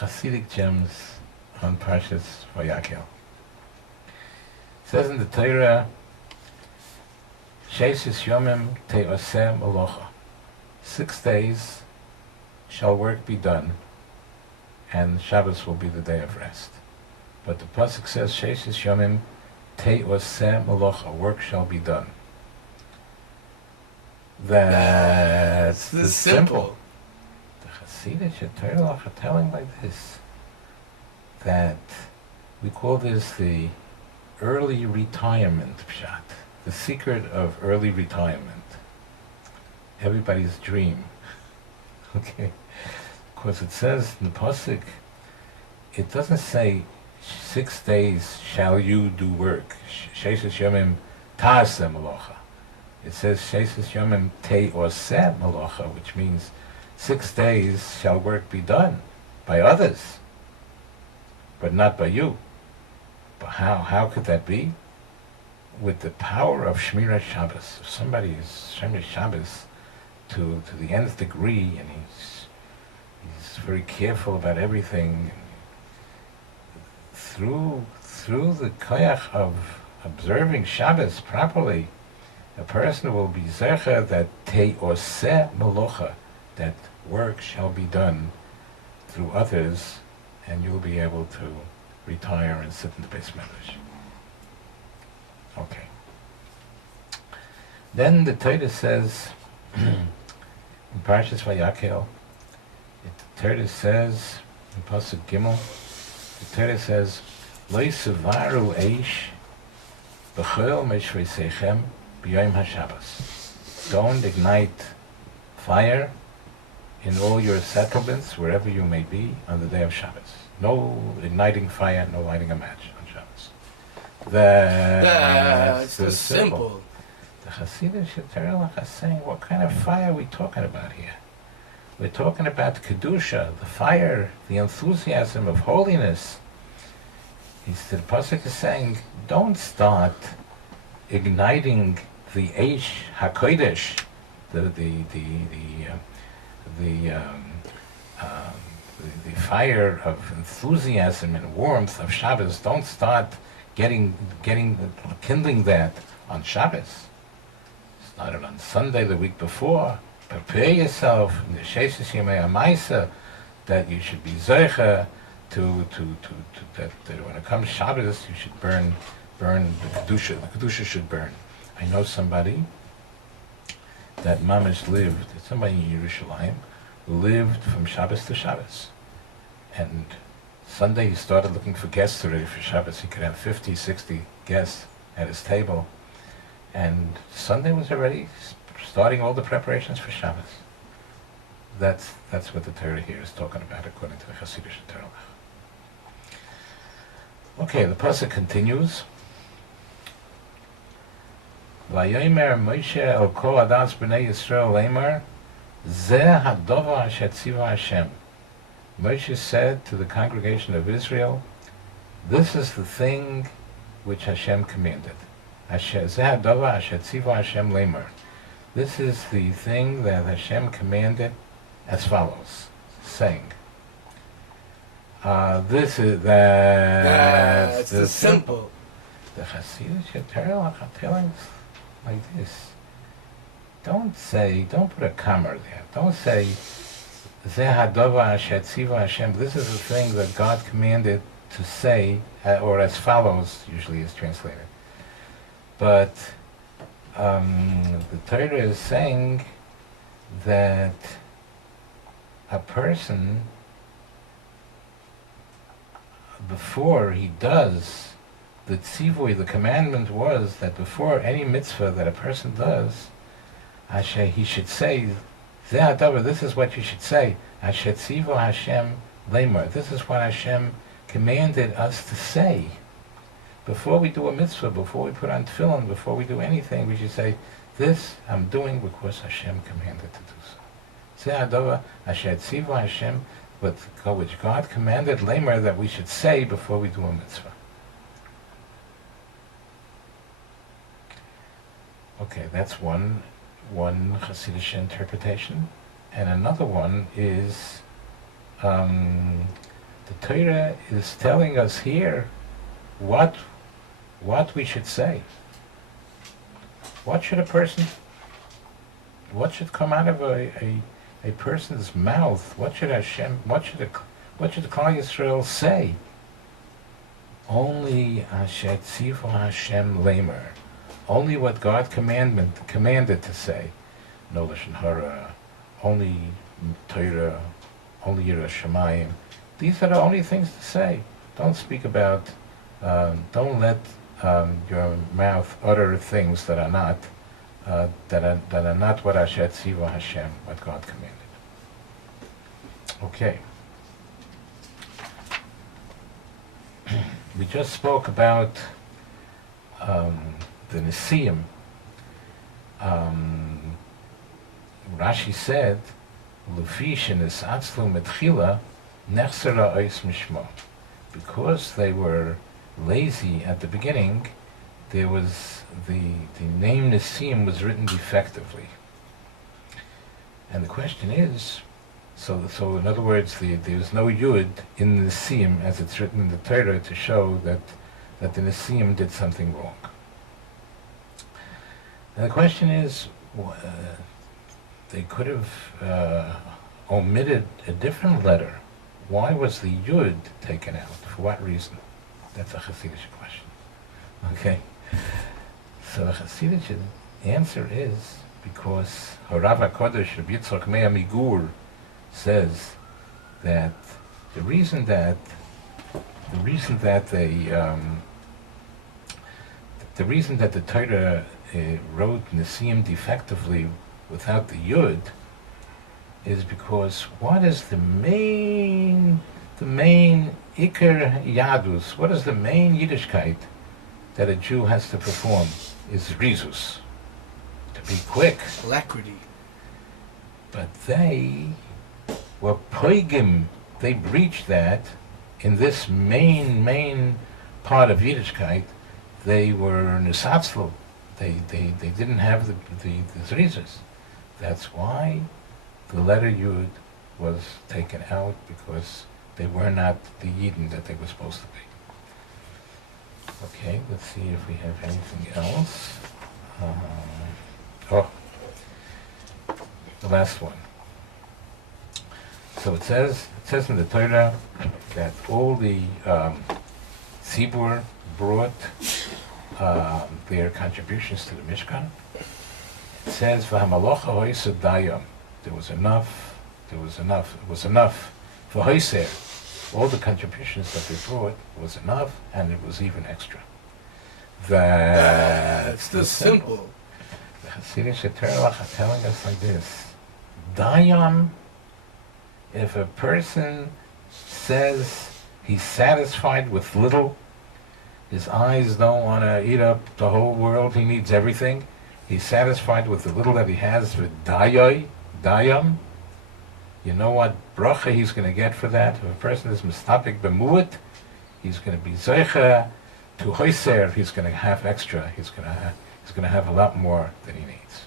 Chassidic gems on Parshas Vaykhel. It says in the Torah, Sheishis Yomim Te'oseh Molocha. 6 days shall work be done, and Shabbos will be the day of rest. But the pasuk says, Sheishis Yomim Te'oseh Molocha. Work shall be done. That's the simple. The Chassidic Torah are telling like this, that we call this the early retirement pshat, the secret of early retirement. Everybody's dream. Okay? Because it says in the pasuk, it doesn't say 6 days shall you do work. Sheishis Yomim Ta'aseh Molocha. It says Sheishis Yomim Te'oseh Molocha, which means 6 days shall work be done by others, but not by you. But how could that be? With the power of Shmiras Shabbos. If somebody is Shmiras Shabbos to the nth degree, and he's very careful about everything, through the koyach of observing Shabbos properly, a person will be zecher that te'oseh molocha, that work shall be done through others, and you'll be able to retire and sit in the Beis Medrash. Okay. Then the Torah says, in Parshas Vaykhel, the Torah says, in Pasuk Gimel, the Torah says, Lo yisevaru eish b'chol meshveiseichem b'yom haShabbos. Don't ignite fire in all your settlements, wherever you may be, on the day of Shabbos. No igniting fire, no lighting a match on Shabbos. That's the simple. The Chassidic Torah is saying, what kind of fire are we talking about here? We're talking about Kedusha, the fire, the enthusiasm of holiness. The pasuk is saying, don't start igniting the Eish HaKodesh, the fire of enthusiasm and warmth of Shabbos. Don't start kindling that on Shabbos. Start it on Sunday the week before. Prepare yourself in the Sheishis Yemei HaMaisa that you should be zeicha to that when it comes Shabbos you should burn the kedusha. The kedusha should burn. I know somebody that mamish lived. Somebody in Yerushalayim who lived from Shabbos to Shabbos, and Sunday he started looking for guests already for Shabbos. He could have 50, 60 guests at his table, and Sunday was already starting all the preparations for Shabbos. That's what the Torah here is talking about, according to the Chassidic Torah. Okay, the pasuk continues. Vayomer Moshe el kol adas b'nei Yisrael leimer, zeh hadovar asher tziva Hashem. Moshe said to the congregation of Israel, this is the thing which Hashem commanded. Zeh hadovar asher tziva Hashem leimer. This is the thing that Hashem commanded as follows, saying, that's the simple. The Chassidic Torah are telling like this. Don't put a comma there. Don't say, Zeh hadovar asher tziva Hashem. This is the thing that God commanded to say, or as follows, usually is translated. But the Torah is saying that a person, before he does, the tzivui, the commandment was that before any mitzvah that a person does, he should say, Zeh hadavar, this is what you should say, Asher tzivu Hashem leimer. This is what Hashem commanded us to say. Before we do a mitzvah, before we put on tefillin, before we do anything, we should say, this I'm doing because Hashem commanded to do so. Zeh hadavar Asher tzivu Hashem, which God commanded leimer that we should say before we do a mitzvah. Okay, that's one Chassidic interpretation, and another one is The Torah is telling us here what we should say. What should come out of a person's mouth? What should the Klal Yisrael say? Only Asher Tzivu Hashem Lamer. Only what God commanded to say. No Lashon Hara, only Torah, only Yiras Shamayim. These are the only things to say. Don't speak about, don't let your mouth utter things that are not what Asher Tzivu Hashem, what God commanded. Okay. We just spoke about the Nassim. Rashi said, "Lufish in Atzlu Metchila Nechsera Ois Mishmo." Because they were lazy at the beginning, there was the name Nassim was written defectively. And the question is, so in other words, there's no Yud in the Nassim as it's written in the Torah to show that the Nassim did something wrong. And the question is, they could have omitted a different letter. Why was the Yud taken out? For what reason? That's a Chassidic question. Okay? So the Chassidic answer is because Harav HaKodesh Rabbi Yitzchak Meah Migur says that the reason that the Torah wrote Nassim defectively without the Yud is because what is the main Iker Yadus, what is the main Yiddishkeit that a Jew has to perform is Rizus, to be quick. Alacrity. But they were poigim, they breached that in this main part of Yiddishkeit. They were nisatzlo. They didn't have the Rizus. That's why the letter Yud was taken out, because they were not the Yidden that they were supposed to be. Okay, let's see if we have anything else. The last one. So it says in the Torah that all the Tzibur brought their contributions to the Mishkan. It says, "V'hamalocha hoysed Diam." There was enough. It was enough for hoyser. All the contributions that they brought was enough, and it was even extra. That's the simple. The Chassidic Torah are telling us like this: Diam. If a person says he's satisfied with little, his eyes don't want to eat up the whole world, he needs everything, he's satisfied with the little that he has with Dayam, you know what bracha he's going to get for that? If a person is mistapik b'mu'at, he's going to be zeicha to hoyser, he's going to have extra, he's going to have a lot more than he needs.